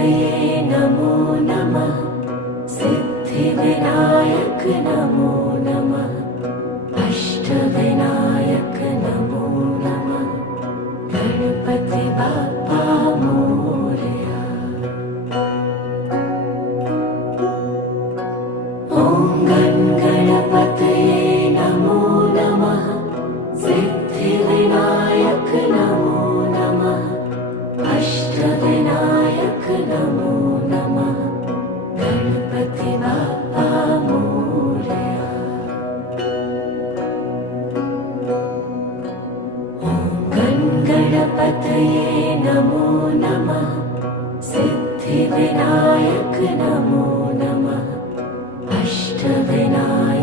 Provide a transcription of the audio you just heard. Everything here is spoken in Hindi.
गणपतये नमो नमः। सिद्धिविनायक नमो नमः। अष्टविनायक नमो नमः। गणपति बाप्पा मोरया। ॐ गणपतये नमो नमः। सिद्धिविनायक नमो नमः। अष्टविनायक नमो नमः। गणपति बाप्पा मोरया। ॐ गणपतये नमो नमः। सिद्धिविनायक नमो नमः। अष्टविनायक